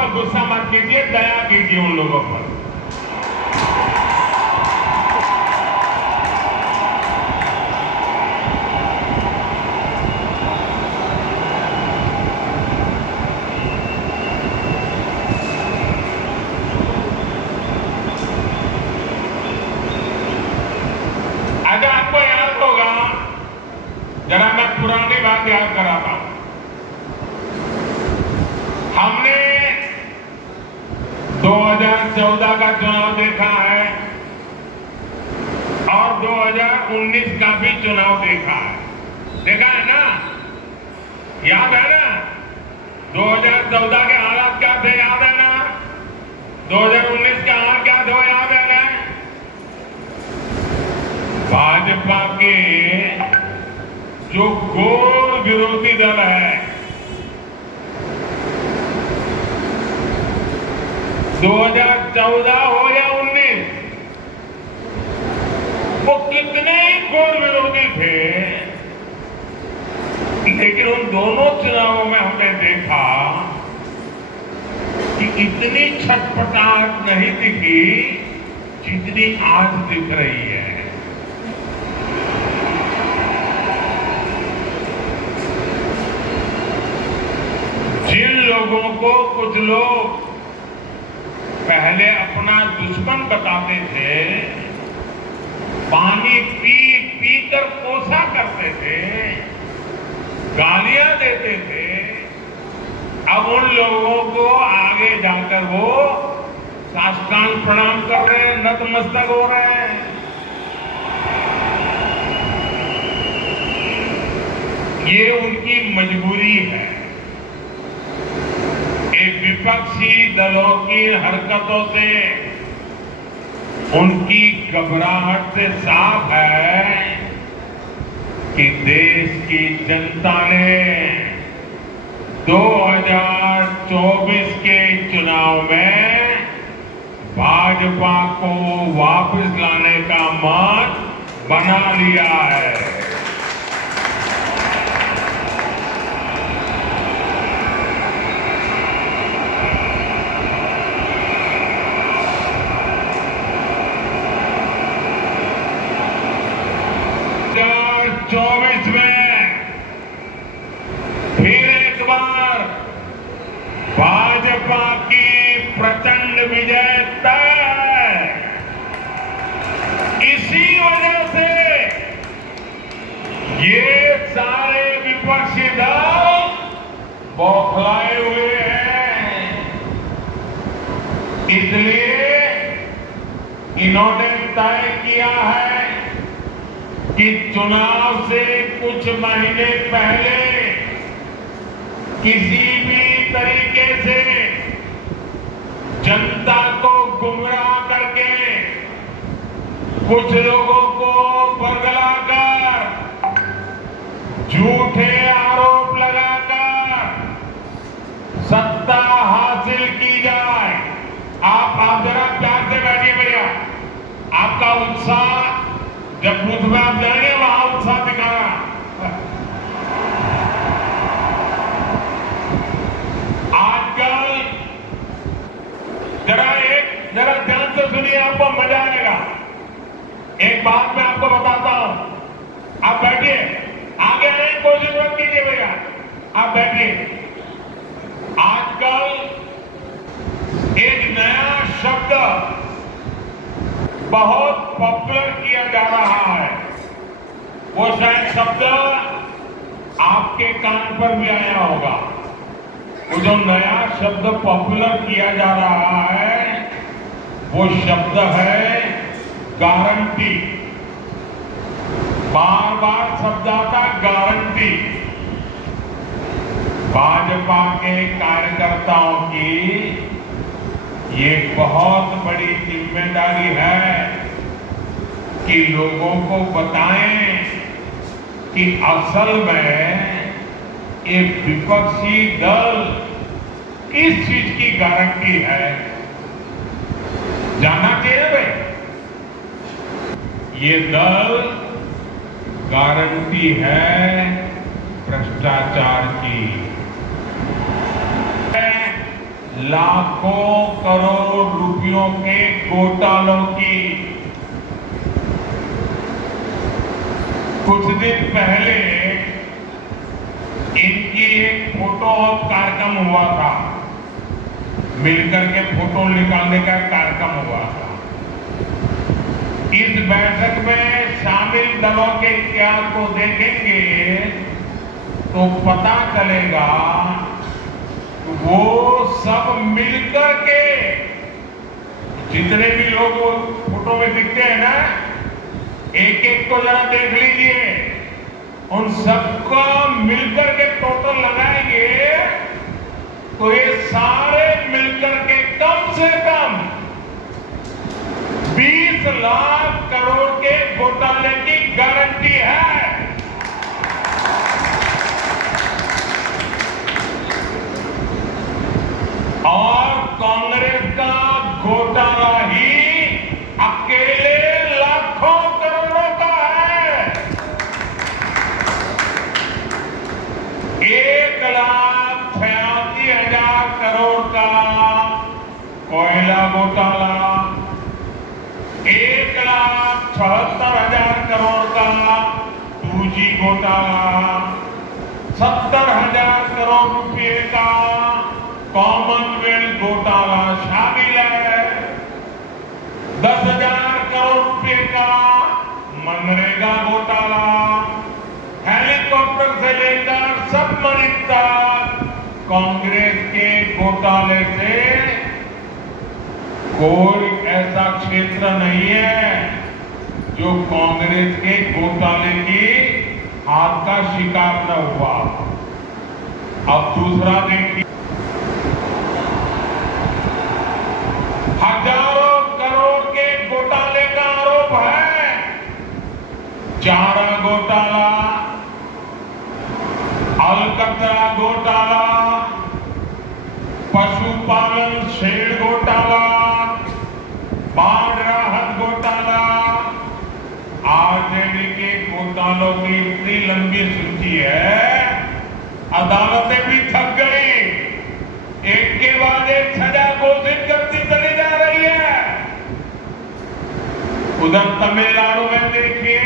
पर गुस्सा मत कीजिए, दया कीजिए उन लोगों पर। अगर आपको याद होगा, जरा मैं पुरानी बात याद कराता हूं। हमने 2014 का चुनाव देखा है और 2019 का भी चुनाव देखा है ना? याद है ना? 2014 के हालात क्या थे, याद है ना? 2019 के हालात क्या थे, याद है ना? भाजपा के जो घोर विरोधी दल है, 2014 हो या 19, वो कितने ही घोर विरोधी थे, लेकिन उन दोनों चुनावों में हमने देखा कि इतनी छटपटाहट नहीं दिखी जितनी आज दिख रही है। जिन लोगों को कुछ लोग पहले अपना दुश्मन बताते थे, पानी पी पी कर कोसा करते थे, गालियां देते थे, अब उन लोगों को आगे जाकर वो साष्टांग प्रणाम कर रहे हैं, नतमस्तक हो रहे हैं। ये उनकी मजबूरी है। एक विपक्षी दलों की हरकतों से, उनकी घबराहट से साफ है कि देश की जनता ने 2024 के चुनाव में भाजपा को वापस लाने का मन बना लिया है। भाजपा की प्रचंड विजय तय है। इसी वजह से ये सारे विपक्षी दल बौखलाए हुए हैं। इसलिए इन्होंने तय किया है कि चुनाव से कुछ महीने पहले किसी भी तरीके से जनता को गुमराह करके, कुछ लोगों को बरगलाकर, झूठे आरोप लगाकर सत्ता हासिल की जाए। आप जरा प्यार से बैठिए भैया। आपका उत्साह, जब बूथ में आप जाएंगे वहां उत्साह दिखाना। जरा ध्यान से सुनिए, आपको मजा आएगा। एक बात मैं आपको बताता हूं। आप बैठिए, आगे आने की कोशिश मत कीजिए भैया, आप बैठिए। आजकल एक नया शब्द बहुत पॉपुलर किया जा रहा है। वो शायद शब्द आपके कान पर भी आया होगा। वो जो नया शब्द पॉपुलर किया जा रहा है, वो शब्द है गारंटी। बार बार शब्द आता गारंटी। भाजपा के कार्यकर्ताओं की ये बहुत बड़ी जिम्मेदारी है कि लोगों को बताएं कि असल में ये विपक्षी दल किस चीज की गारंटी है। जानना चाहिए भाई। ये दल गारंटी है भ्रष्टाचार की, लाखों करोड़ रुपयों के घोटालों की। कुछ दिन पहले इनकी एक फोटो ऑप कार्यक्रम हुआ था, मिलकर के फोटो निकालने का कार्यक्रम हुआ था। इस बैठक में शामिल दलों के इतिहास को देखेंगे तो पता चलेगा वो सब मिलकर के, जितने भी लोग फोटो में दिखते हैं ना, एक एक को जरा देख लीजिए, उन सबका मिलकर के टोटल लगाएंगे तो ये सारे मिलकर के कम से कम 20 लाख करोड़ के घोटाले की गारंटी है। और कांग्रेस का घोटाला ही अकेले लाखों करोड़ों का है। 1,86,000 करोड़ का कोयला घोटाला, 1,76,000 करोड़ का 2G घोटाला, 70,000 करोड़ रुपए का कॉमनवेल्थ घोटाला शामिल है, 10,000 करोड़ रुपए का मनरेगा घोटाला, हेलीकॉप्टर से लेकर सबमरीन तक कांग्रेस के घोटाले से कोई ऐसा क्षेत्र नहीं है जो कांग्रेस के घोटाले की हाथ का शिकार न हुआ। अब दूसरा देखिए, हजारों करोड़ के घोटाले का आरोप है। चारा घोटाला, अलकतरा घोटाला, पशुपालन शेड घोटाला, बाढ़ राहत घोटाला, आरजेडी के घोटालों की इतनी लंबी सूची है, अदालतें भी थक गई, एक के बाद एक सजा घोषित करती चली जा रही है। उधर तमिलनाडु में देखिए,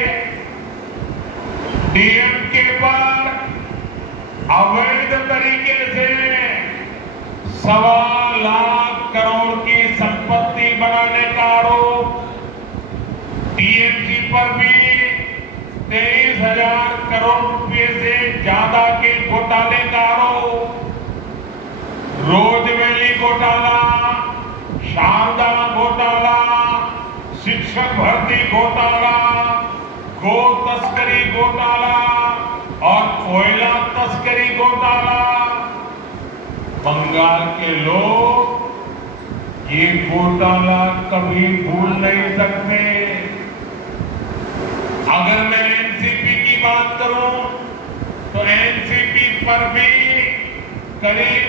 डीएमके पर अवैध तरीके से 1.25 लाख करोड़ की संपत्ति बनाने का आरोप, टीएमसी पर भी 23,000 करोड़ रुपए से ज्यादा के घोटाले का आरोप, रोजवेली घोटाला, शारदा घोटाला, शिक्षक भर्ती घोटाला, गो तस्करी घोटाला और कोयला तस्करी घोटाला। बंगाल के लोग ये घोटाला कभी भूल नहीं सकते। अगर मैं एनसीपी की बात करूं तो एनसीपी पर भी करीब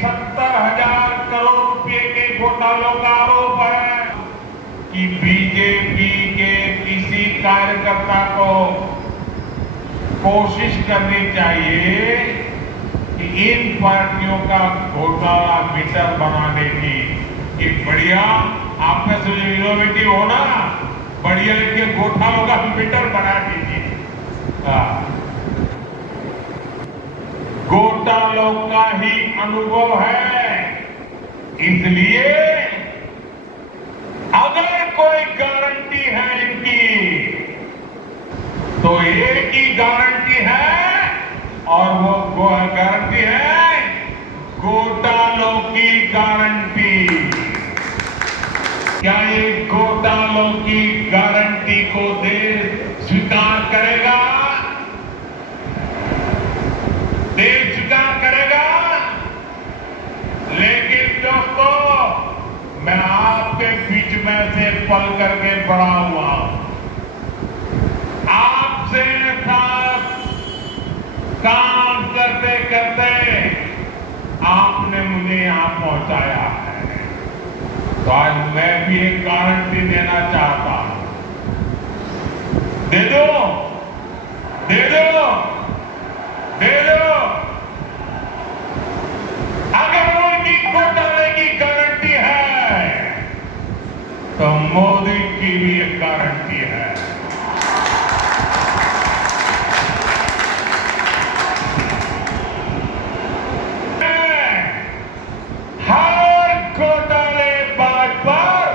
70,000 करोड़ रुपए के घोटालों का आरोप है कि बीजेपी के किसी कार्यकर्ता को कोशिश करनी चाहिए कि इन पार्टियों का घोटाला मीटर बनाने की, कि बढ़िया आप में से इनोवेटिव हो ना, बढ़िया इनके घोटालों का मीटर बना दीजिए। घोटालों का ही अनुभव है, इसलिए अगर कोई गारंटी है इनकी तो एक ही गारंटी है, और वो गारंटी है घोटालों की गारंटी। क्या ये घोटालों की गारंटी को देश स्वीकार करेगा? देश स्वीकार करेगा? लेकिन दोस्तों, मैं आपके बीच में से पल करके बड़ा हुआ, आपसे साथ काम करते करते आपने मुझे यहां पहुंचाया है, तो आज मैं भी एक गारंटी देना चाहता हूं। दे दो, दे दो, दे दो। अगर उनकी घोटाले मोदी की भी एक गारंटी है। हर घोटालेबाज पर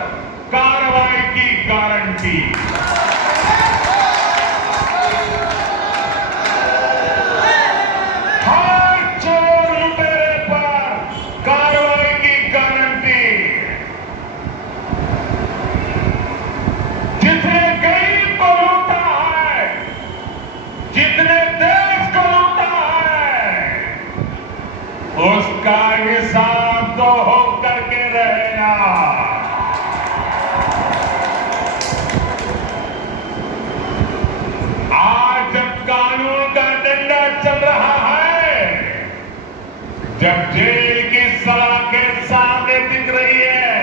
कार्रवाई की गारंटी। हर चोर लुटेरे पर कार्रवाई की गारंटी। जितने गरीब को लूटा है, जितने देश को लूटा है, उसका हिसाब तो हो करके रहेगा। आज जब कानून का डंडा चल रहा है, जब जेल की सलाखें सामने दिख रही है,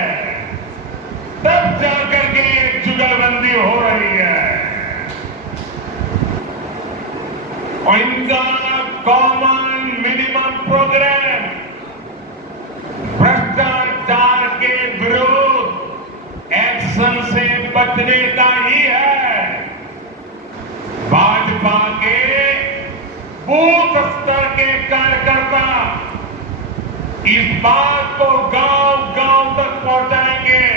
तब जाकर के जुगलबंदी हो रही है। और इनका कॉमन मिनिमम प्रोग्राम भ्रष्टाचार के विरुद्ध एक्शन से बचने का ही है। भाजपा के बूथ स्तर के कार्यकर्ता इस बात को गांव-गांव तक पहुंचाएंगे